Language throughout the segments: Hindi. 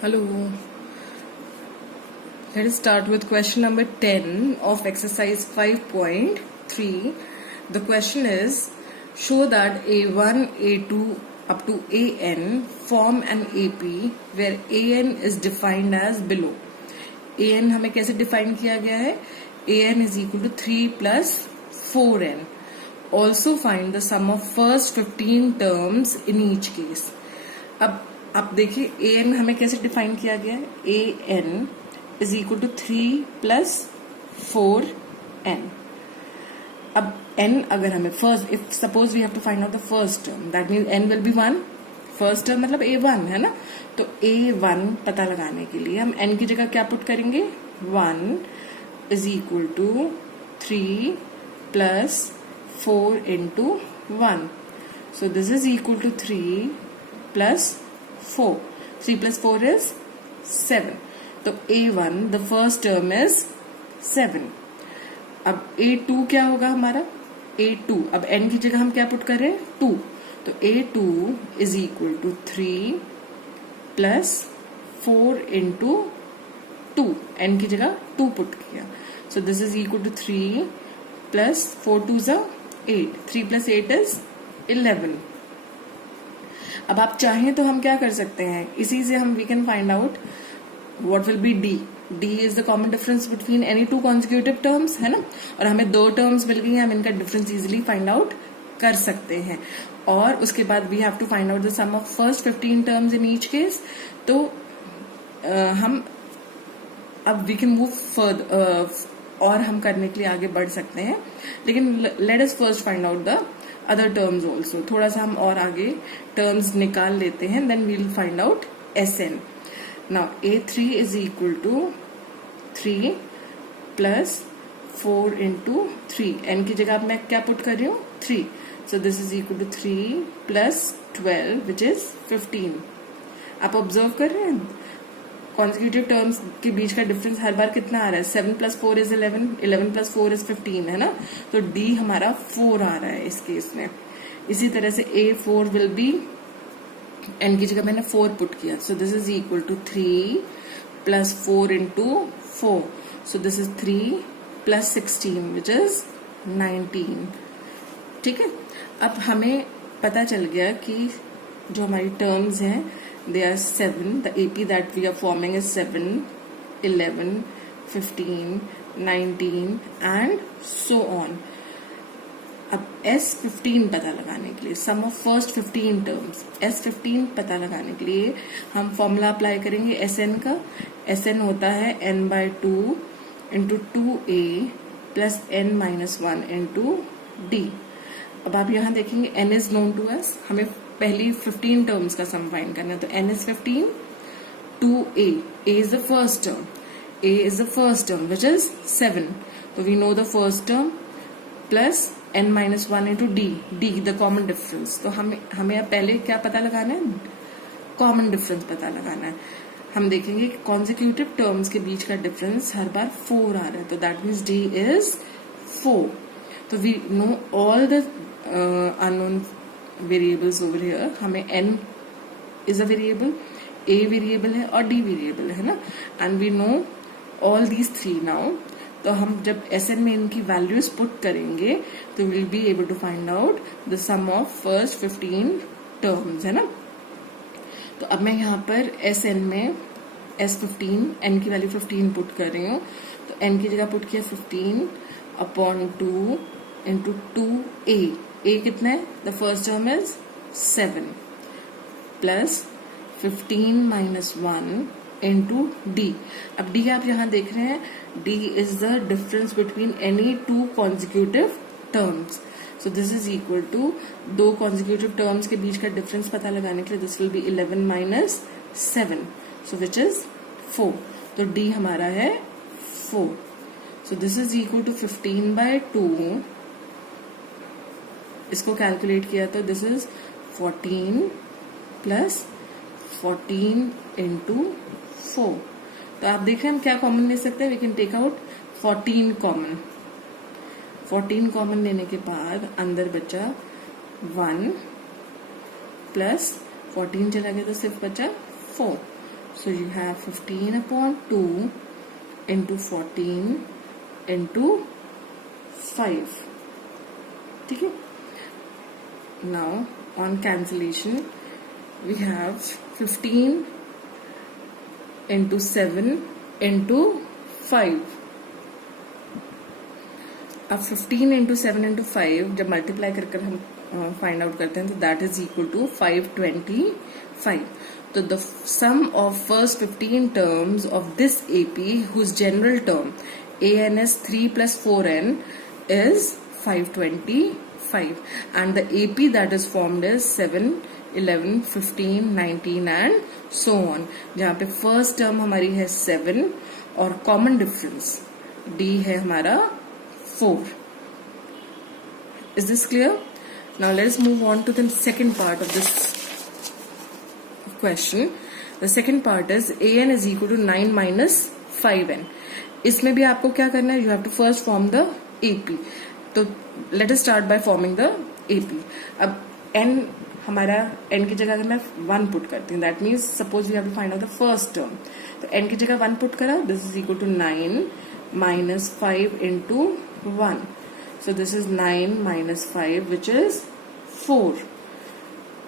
Hello. Let us start with question number 10 of exercise 5.3. The question is, show that A1, A2 up to AN form an AP where AN is defined as below. AN हमें कैसे डिफाइन किया गया है? AN is equal to 3 plus 4N. Also find the sum of first 15 terms in each case. अब आप देखिए AN हमें कैसे डिफाइन किया गया है? AN is equal to 3 plus 4N. अब N अगर हमें first, if suppose we have to find out the first term, that means N will be 1. First term मतलब A1 है ना, तो A1 पता लगाने के लिए हम N की जगह क्या पुट करेंगे? 1 is equal to 3 plus 4 into 1. So this is equal to 3 plus 4. 3 plus 4 is 7. तो A1 the first term is 7. अब A2 क्या होगा हमारा? A2 अब N की जगह हम क्या पुट कर रहे हैं? 2. तो A2 is equal to 3 plus 4 into 2. N की जगह 2 पुट किया. So this is equal to 3 plus 4 2s are 8. 3 plus 8 is 11. अब आप चाहें तो हम क्या कर सकते हैं? इसी से हम we can find out what will be D. D is the common difference between any two consecutive terms, है ना? और हमें दो terms मिल गई हैं, हम इनका difference easily find out कर सकते हैं. और उसके बाद we have to find out the sum of first 15 terms in each case. तो हम अब we can move further और हम करने के लिए आगे बढ़ सकते हैं, लेकिन let us first find out the other terms also. थोड़ा सा हम और आगे terms निकाल लेते हैं, then we will find out Sn. Now A3 is equal to 3 plus 4 into 3. N की जगह अब मैं क्या पुट कर रही हूँ? 3. So this is equal to 3 plus 12 which is 15. आप ऑब्जर्व कर रहे हैं कॉन्जिक्यूटिव टर्म्स के बीच का डिफरेंस हर बार कितना आ रहा है? 7 plus 4 is 11, 11 plus 4 is 15 है ना, तो D हमारा 4 आ रहा है इस केस में. इसी तरह से A4 will be, N की जगह मैंने 4 पुट किया, so this is equal to 3 plus 4 into 4. So this is 3 plus 16 which is 19. ठीक है, अब हमें पता चल गया कि जो हमारी टर्म्स हैं they are 7. The AP that we are forming is 7, 11, 15, 19 and so on. अब S15 पता लगाने के लिए sum of first 15 terms, S15 पता लगाने के लिए हम फॉर्मूला अप्लाई करेंगे Sn का. Sn होता है n by 2 into 2a plus n minus 1 into d. अब आप यहाँ देखेंगे n is known to us, हमें पहली 15 टर्म्स का सम फाइंड करना है, तो n is 15, 2a, a is the first term, a is the first term which is 7. तो we know the first term plus n minus 1 into d, d the common difference. तो हमें अब पहले क्या पता लगाना है? कॉमन डिफरेंस पता लगाना है. हम देखेंगे कि कॉन्जिक्यूटिव टर्म्स के बीच का डिफरेंस हर बार 4 आ रहा है, तो दैट मीन्स d is 4. तो we know all the unknown variables over here. हमें n is a variable, a variable है और d variable है ना, and we know all these three now. तो हम जब Sn में इनकी वैल्यूज पुट करेंगे तो will be able to find out the sum of first 15 terms, है ना. तो अब मैं यहाँ पर Sn में S15 n की वैल्यू 15 पुट कर रही हूँ, तो n की जगह पुट किया 15 अपॉन 2 इंटू 2a. a कितना है? The first term is 7 plus 15 minus 1 into D. अब डी आप यहाँ देख रहे हैं, D is the difference between any two consecutive terms. So this is equal to दो कॉन्जिक्यूटिव टर्म्स के बीच का डिफरेंस पता लगाने के लिए this will be 11 minus 7, so which is 4. तो डी हमारा है 4. So this is equal to 15 by 2. इसको कैलकुलेट किया तो दिस इज 14 प्लस 14 इंटू 4. तो आप देखें हम क्या कॉमन ले सकते हैं? We can take out 14 common. 14 common लेने के बाद अंदर बचा 1 प्लस 14 चला गया तो सिर्फ बचा 4. So you have 15 upon 2 into 14 into 5. ठीक है. Now on cancellation we have 15 into 7 into 5. अब 15 into 7 into 5 जब मल्टीप्लाई कर हम फाइंड आउट करते हैं तो that is equal to 525. So the sum of first 15 terms of this AP whose general term AN is 3 plus 4N is 525 and the AP that is formed is 7, 11, 15, 19 and so on. जहाँ पे first term हमारी है 7 और common difference D है हमारा 4. Is this clear? Now let us move on to the second part of this question. The second part is AN is equal to 9 minus 5N. इसमें भी आपको क्या करना है? You have to first form the AP. तो let us start by forming the AP. अब N हमारा N की जगह अगर मैं 1 पुट करती हूँ, that means suppose we have to find out the first term. तो N की जगह 1 पुट करा, this is equal to 9 minus 5 into 1. So this is 9 minus 5 which is 4.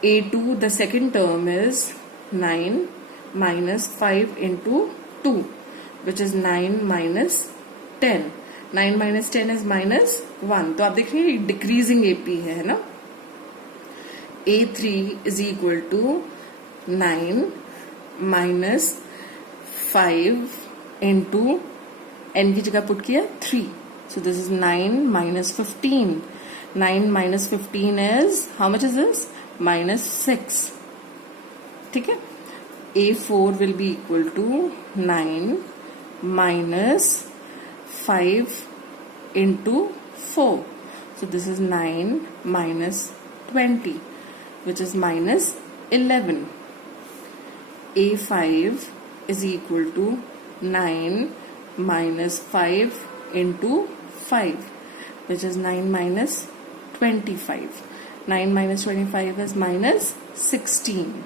A2 the second term is 9 minus 5 into 2 which is 9 minus 10. 9 minus 10 is minus 1. तो आप देखिए डिक्रीजिंग AP है ना. A3 is equal to 9 minus 5 into N की जगह पुट किया 3. So this is 9 minus 15. 9 minus 15 is, how much is this? Minus 6. ठीक है. A4 will be equal to 9 minus 5 into 4. So this is 9 minus 20 which is minus 11. A5 is equal to 9 minus 5 into 5 which is 9 minus 25. 9 minus 25 is minus 16.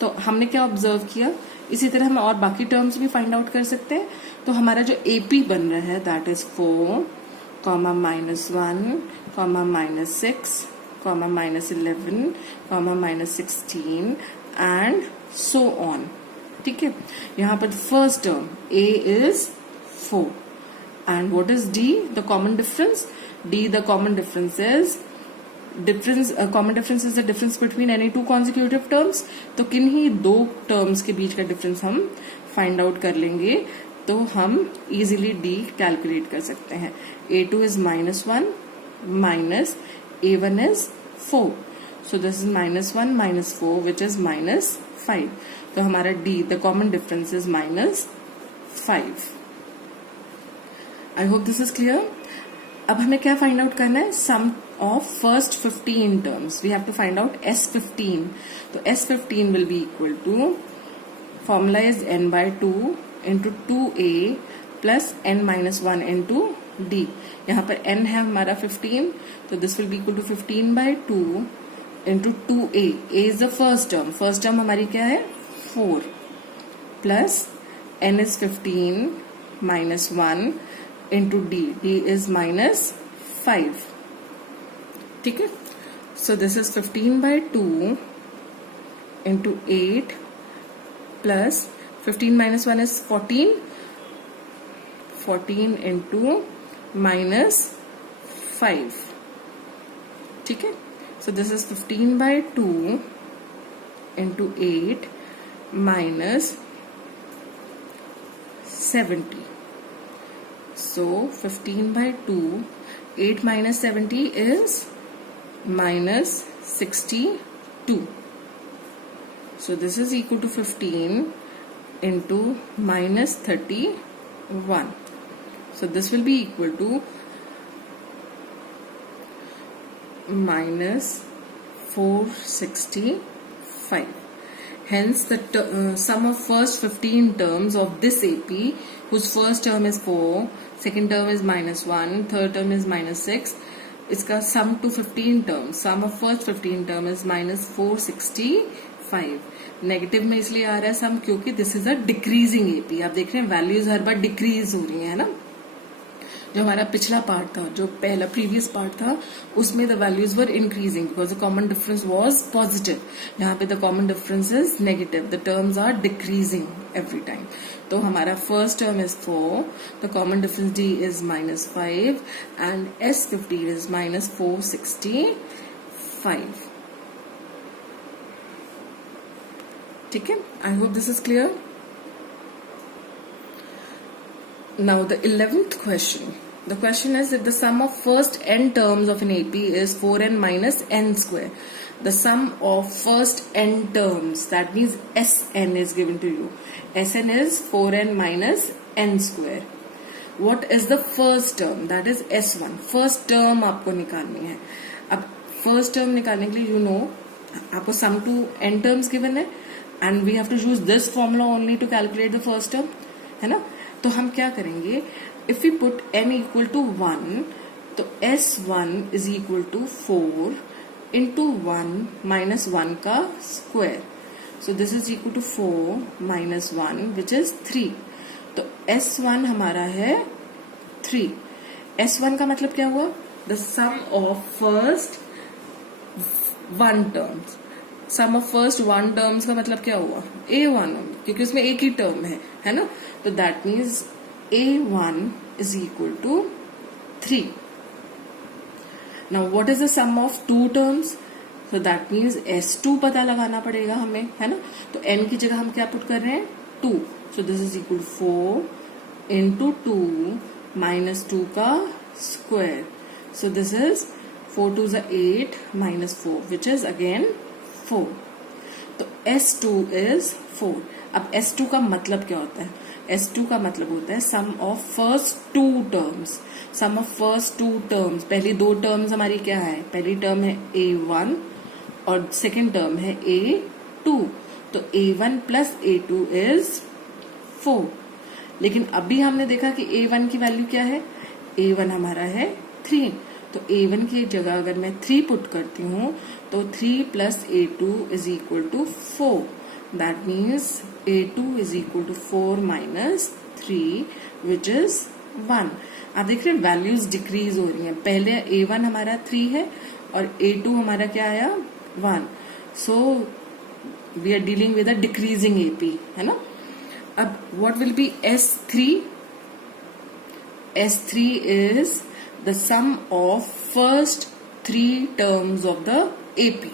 तो हमने क्या ऑब्जर्व किया, इसी तरह हम और बाकी टर्म्स भी फाइंड आउट कर सकते हैं. तो हमारा जो AP बन रहा है that is 4, comma minus 1, comma minus 6, comma minus 11, comma minus 16 and so on. ठीक है. यहाँ पर first term A is 4 and what is D? The common difference. D the common difference is common difference is the difference between any two consecutive terms. तो किन्हीं दो टर्म्स के बीच का डिफरेंस हम फाइंड आउट कर लेंगे तो हम इजीली D कैलकुलेट कर सकते हैं. A2 is minus 1 minus A1 is 4. So this is minus 1 minus 4 which is minus 5. तो हमारा D the common difference is minus 5. I hope this is clear. अब हमें क्या फाइंड आउट करना है? Sum of first 15 terms. We have to find out S15. तो S15 will be equal to, formula is n by 2 into 2A plus n minus 1 into D. यहाँ पर n है हमारा 15, तो this will be equal to 15 by 2 into 2A. A is the first term. First term हमारी क्या है? 4 plus n is 15 minus 1 into D. D is minus 5. ठीक है. So this is 15 by 2 into 8 plus 15 minus 1 is 14. 14 into minus 5. ठीक है. So this is 15 by 2 into 8 minus 70. So 15 by 2, 8 minus 70 is minus 62. So this is equal to 15 into minus 31. So this will be equal to minus 465. Hence the sum of first 15 terms of this AP whose first term is 4, second term is minus 1, third term is minus 6. इसका sum to 15 terms, sum of first 15 term is minus 465. Negative में इसलिए आ रहा है सम क्योंकि this is a decreasing AP. आप देख रहे हैं वैल्यूज हर बार डिक्रीज हो रही है ना। जो हमारा पिछला पार्ट था, जो पहला प्रीवियस पार्ट था, उसमें the values were increasing because the common difference was positive. यहाँ पे the common difference is negative, the terms are decreasing every time. तो हमारा first term is 4, the common difference D is -5 and S15 is -465। ठीक है, I hope this is clear. Now the 11th question. The question is if the sum of first n terms of an AP is 4n minus n square. The sum of first n terms, that means Sn is given to you. Sn is 4n minus n square. What is the first term? That is S1. First term आपको निकालनी है। अब first term निकालने के लिए you know आपको sum to n terms given है and we have to use this formula only to calculate the first term, है ना। तो हम क्या करेंगे, if we put n equal to 1 तो S1 is equal to 4 into 1 minus 1 का square. So this is equal to 4 minus 1 which is 3। तो S1 हमारा है 3। S1 का मतलब क्या हुआ, the sum of first 1 terms. Sum of first 1 terms का मतलब क्या हुआ, A1, क्योंकि उसमें एक ही टर्म है ना। तो that means A1 is equal to 3. Now what is the sum of 2 terms? So that means S2 पता लगाना पड़ेगा हमें, है ना। तो n की जगह हम क्या पुट कर रहे हैं, 2। So this is equal to 4 into 2 minus 2 का square. So this is 4 2 is 8 minus 4 which is again 4. तो S2 is 4। अब S2 का मतलब क्या होता है, S2 का मतलब होता है sum of first 2 terms. Sum of first 2 terms, पहली 2 टर्म्स हमारी क्या है, पहली टर्म है A1 और सेकेंड टर्म है A2। तो A1 प्लस A2 इज 4। लेकिन अभी हमने देखा कि A1 की वैल्यू क्या है, A1 हमारा है 3। तो A1 की जगह अगर मैं 3 पुट करती हूँ तो 3 plus A2 is equal to 4। That means A2 is equal to 4 minus 3 which is 1. आप देख रहे हैं वैल्यूज डिक्रीज हो रही हैं। पहले A1 हमारा 3 है और A2 हमारा क्या आया 1। So we are dealing with a decreasing AP, है ना। अब what will be S3? S3 is the sum of first 3 terms of the AP.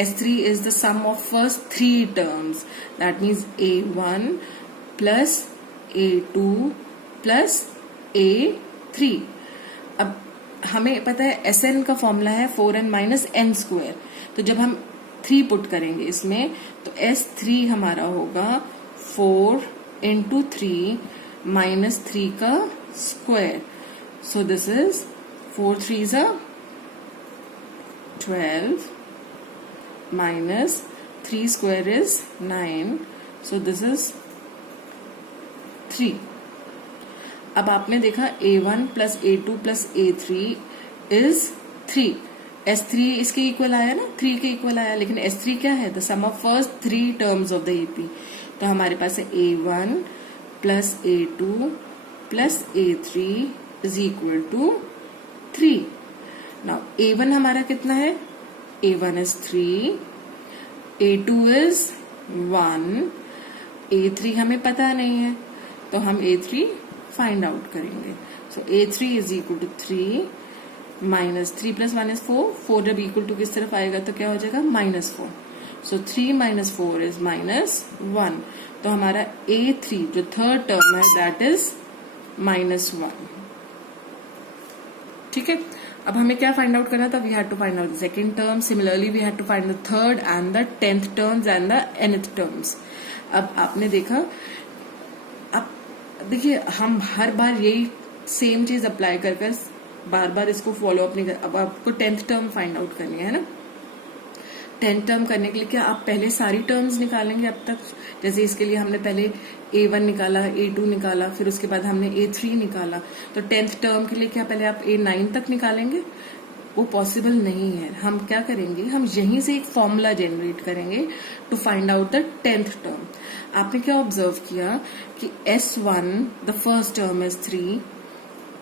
S3 is the sum of first 3 terms. That means A1 plus A2 plus A3. अब हमें पता है Sn का फॉर्मूला है 4n माइनस n स्क्वायर। तो जब हम 3 पुट करेंगे इसमें तो S3 हमारा होगा 4 इंटू 3 माइनस 3 का square. So this is 4 3s are 12 minus 3 square is 9. So this is 3. अब आपने देखा A1 plus A2 plus A3 is 3. S3 इसके इक्वल आया ना, 3 के इक्वल आया। लेकिन S3 क्या है, the sum of first 3 terms of the AP। तो हमारे पास है A1 plus A2 plus A3 is equal to 3. Now A1 हमारा कितना है, A1 is 3, A2 is 1, A3 हमें पता नहीं है तो हम A3 फाइंड आउट करेंगे। So A3 is equal to 3 minus 3 plus 1 is 4। 4 जब इक्वल टू किस तरफ आएगा तो क्या हो जाएगा, -4। सो 3 माइनस 4 इज -1। तो हमारा A3 जो थर्ड टर्म है दैट इज -1। ठीक है, अब हमें क्या फाइंड आउट करना था, we had to find out the second term. Similarly we had to find the third and the 10th terms and the nth terms. अब आपने देखा, अब देखिए हम हर बार यही सेम चीज अप्लाई कर बार बार इसको फॉलो अप नहीं कर। अब आपको 10th टर्म फाइंड आउट करनी है ना। 10th टर्म करने के लिए क्या आप पहले सारी टर्म्स निकालेंगे अब तक, जैसे इसके लिए हमने पहले A1 निकाला, A2 निकाला, फिर उसके बाद हमने A3 निकाला। तो 10th टर्म के लिए क्या पहले आप A9 तक निकालेंगे, वो पॉसिबल नहीं है। हम क्या करेंगे, हम यहीं से एक फॉर्मूला जनरेट करेंगे to find out the 10th term. आपने क्या ऑब्जर्व किया कि S1 the first term is 3,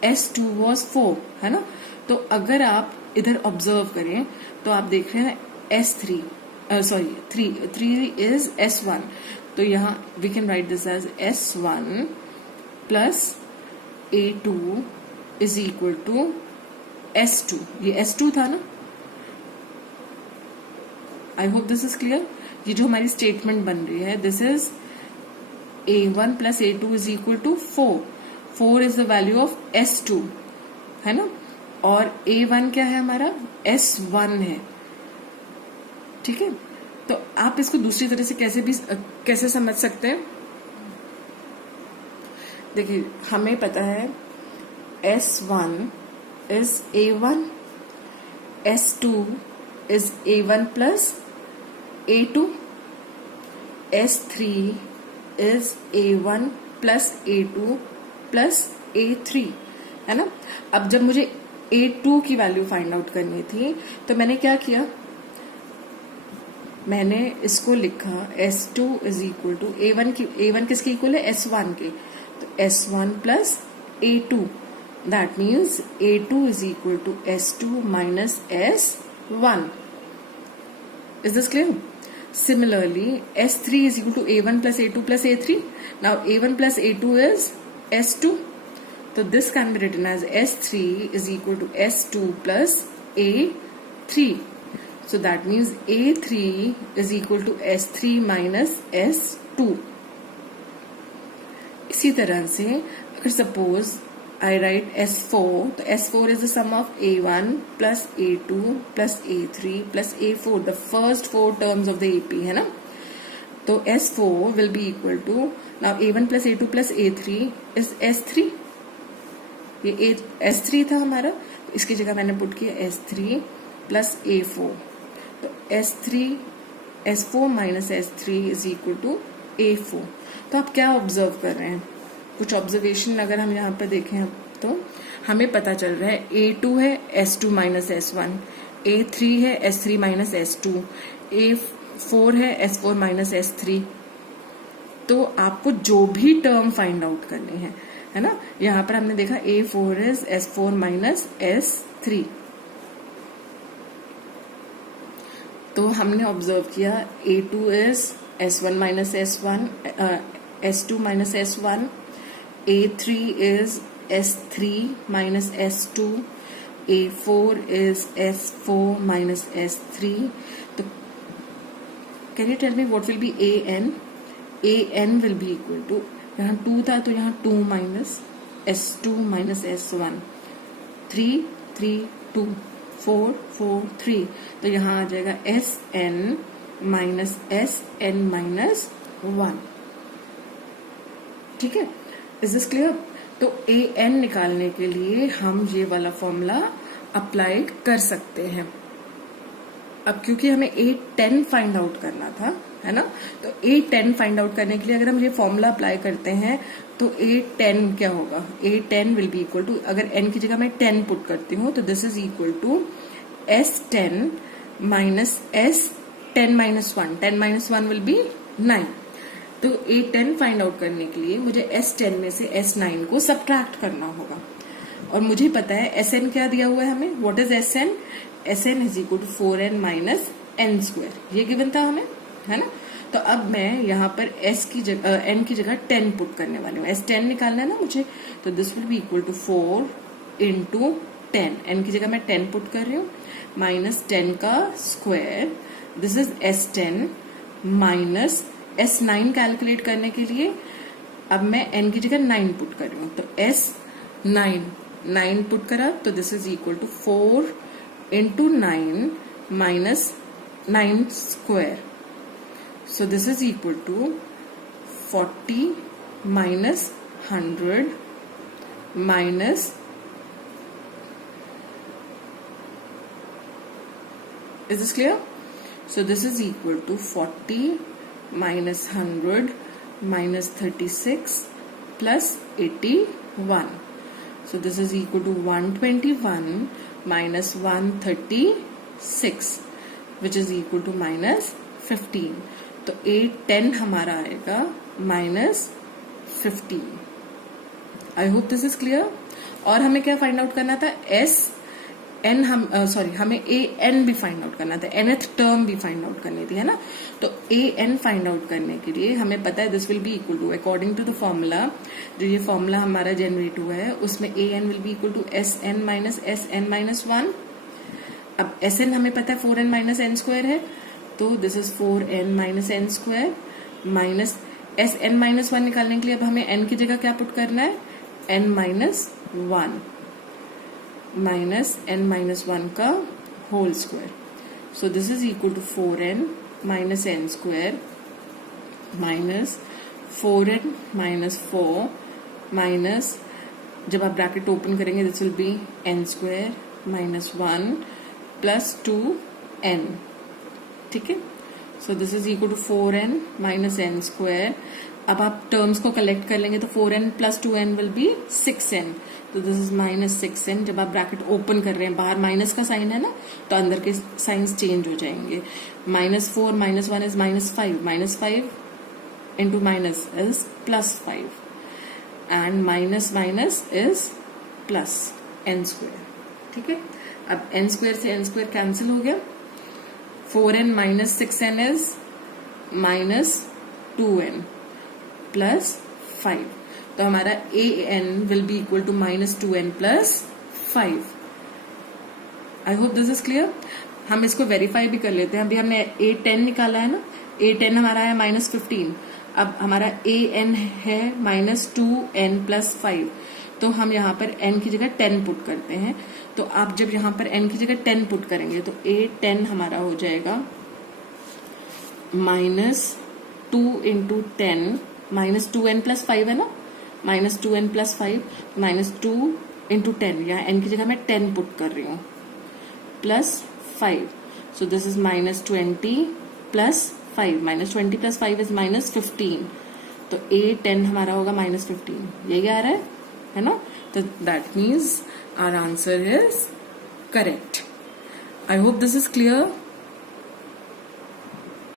S2 was 4, है ना। तो अगर आप इधर ऑब्जर्व करें तो आप देख रहे हैं S3 3 इज S1, तो यहाँ we can write this as S1 plus A2 is equal to S2। ये S2 था ना, I hope this is clear. ये जो हमारी स्टेटमेंट बन रही है, this is A1 plus A2 is equal to 4। 4 is the value of S2, है ना, और A1 क्या है हमारा, S1 है। ठीक है, तो आप इसको दूसरी तरह से कैसे समझ सकते हैं। देखिए, हमें पता है S1 is A1, S2 is A1 plus A2, S3 is A1 plus A2 plus A3, है ना। अब जब मुझे A2 की वैल्यू फाइंड आउट करनी थी तो मैंने क्या किया, मैंने इसको लिखा S2 is equal to A1 किसके इक्वल है, S1 के, तो S1 plus A2, that means A2 is equal to S2 minus S1. Is this clear? Similarly, S3 is equal to A1 plus A2 plus A3. Now A1 plus A2 is S2. So this can be written as S3 is equal to S2 plus A3. So that means A3 is equal to S3 minus S2. इसी तरह से अगर सपोज I write S4, तो S4 is the sum of A1 plus A2 plus A3 plus A4, the first 4 terms of the AP, है ना। तो S4 will be equal to, now A1 plus A2 plus A3 is S3, ये S3 था हमारा, तो इसकी जगह मैंने पुट किया S3 plus A4, तो S4 minus S3 is equal to A4। तो आप क्या ऑब्जर्व कर रहे हैं, कुछ ऑब्जर्वेशन अगर हम यहाँ पर देखें तो हमें पता चल रहा है A2 है S2 माइनस S1, A3 है S3 माइनस S2, A4 है S4 माइनस S3। तो आपको जो भी टर्म फाइंड आउट करनी है ना, यहाँ पर हमने देखा A4 is S4 minus S3। तो हमने ऑब्जर्व किया A2 is S1 minus S1, S2 minus S1, A3 is S3 minus S2, A4 is S4 minus S3. So, can you tell me what will be AN? AN will be equal to, यहाँ 2 था तो यहाँ 2 minus S2 minus S1, 3 3 2 4 4 3, तो यहाँ आ जाएगा SN minus SN minus 1। ठीक है, इज दिस क्लियर। तो AN निकालने के लिए हम ये वाला फॉर्मूला अप्लाई कर सकते हैं। अब क्योंकि हमें A10 फाइंड आउट करना था, है ना, तो A10 फाइंड आउट करने के लिए अगर हम ये फॉर्मूला अप्लाई करते हैं तो A10 क्या होगा, A10 will be equal to, अगर n की जगह मैं 10 पुट करती हूँ तो this is equal to S10 minus S10 minus 1, 10 minus 1 will be 9। तो A10 फाइंड आउट करने के लिए मुझे S10 में से S9 को सब्ट्रैक्ट करना होगा, और मुझे पता है SN क्या दिया हुआ है हमें, what is SN, SN is equal to 4n minus n square, ये गिवन था हमें, है ना। तो अब मैं यहाँ पर n की जगह 10 पुट करने वाली हूँ, S10 निकालना है ना मुझे, तो this will be equal to 4 into 10, n की जगह मैं 10 पुट कर रही हूँ, माइनस 10 का square, this is S10 minus S9 calculate करने के लिए अब मैं n की जगह 9 पुट कर रही हूँ, तो S9 पुट करा, तो this is equal to 4 into 9 minus 9 square, so this is equal to 40 minus 100 minus, is this clear? So this is equal to 40 minus 100 minus 36 plus 81. So this is equal to 121 minus 136 which is equal to minus 15. तो 810 हमारा आएगा minus 15. I hope this is clear. और हमें क्या फाइंड आउट करना था, एस एन हमें ए एन भी फाइंड आउट करना था, nth टर्म भी फाइंड आउट करनी थी, है ना. तो ए एन फाइंड आउट करने के लिए हमें पता है this will be equal to, according to the formula, जो ये फॉर्मूला हमारा जनरेट हुआ है उसमें a n will be equal to s n minus one. अब एस एन हमें पता है 4n माइनस एन स्क्वायर है, तो this is 4n minus n square minus s n minus one. निकालने के लिए अब हमें n की जगह क्या पुट करना है, n minus one minus n minus one का whole square. So this is equal to 4n minus n square minus 4n minus 4 minus, जब आप ब्रैकेट ओपन करेंगे this will be n square minus 1 plus 2n. ठीक है. So this is equal to 4n minus n square. अब आप टर्म्स को कलेक्ट कर लेंगे तो 4n plus 2n will be 6n. तो दिस इज माइनस 6n. जब आप ब्रैकेट ओपन कर रहे हैं, बाहर माइनस का साइन है ना, तो अंदर के साइंस चेंज हो जाएंगे. Minus 4 minus 1 is minus 5, minus 5 into minus is plus 5 and minus minus is plus n square. ठीक है. अब n स्क्वायर से n स्क्वायर कैंसिल हो गया. 4n minus 6n is minus 2n plus 5. तो हमारा a n will be equal to minus 2n plus 5. I hope this is clear. हम इसको वेरीफाई भी कर लेते हैं. अभी हमने a10 निकाला है ना, a10 हमारा है माइनस 15. अब हमारा a n है माइनस 2n प्लस 5. तो हम यहाँ पर n की जगह 10 पुट करते हैं. तो आप जब यहाँ पर n की जगह 10 पुट करेंगे तो a10 हमारा हो जाएगा minus 2 into 10 minus 2n plus 5 है ना, minus 2n plus 5 minus 2 into 10, यहाँ n की जगह मैं 10 पुट कर रही हूँ plus 5. So this is minus 20 plus 5. Minus 20 plus 5 is minus 15. तो a10 हमारा होगा माइनस 15. यही आ रहा है ना. तो that means our answer is correct. I hope this is clear.